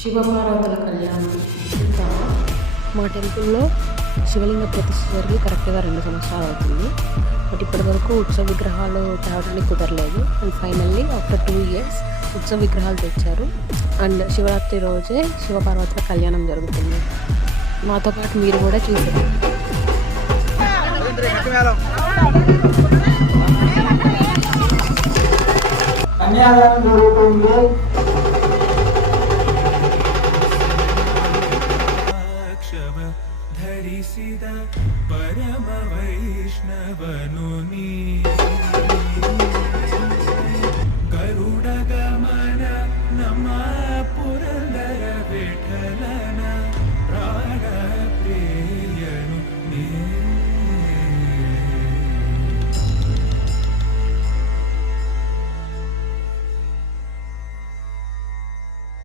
శివపార్వతుల కళ్యాణం చూద్దామా? మా టెంపుల్లో శివలింగ ప్రతిష్ఠ జరిగి కరెక్ట్గా 2 సంవత్సరాలు అవుతుంది. బట్ ఇప్పటి వరకు ఉత్సవ విగ్రహాలు తేవడానికి కుదరలేదు. అండ్ ఫైనల్లీ ఆఫ్టర్ 2 years ఉత్సవ విగ్రహాలు తెచ్చారు. అండ్ శివరాత్రి రోజే శివపార్వతుల కళ్యాణం జరుగుతుంది. మాతో పాటు మీరు కూడా చూసారు. కన్యాదానం జరుగుతుంది.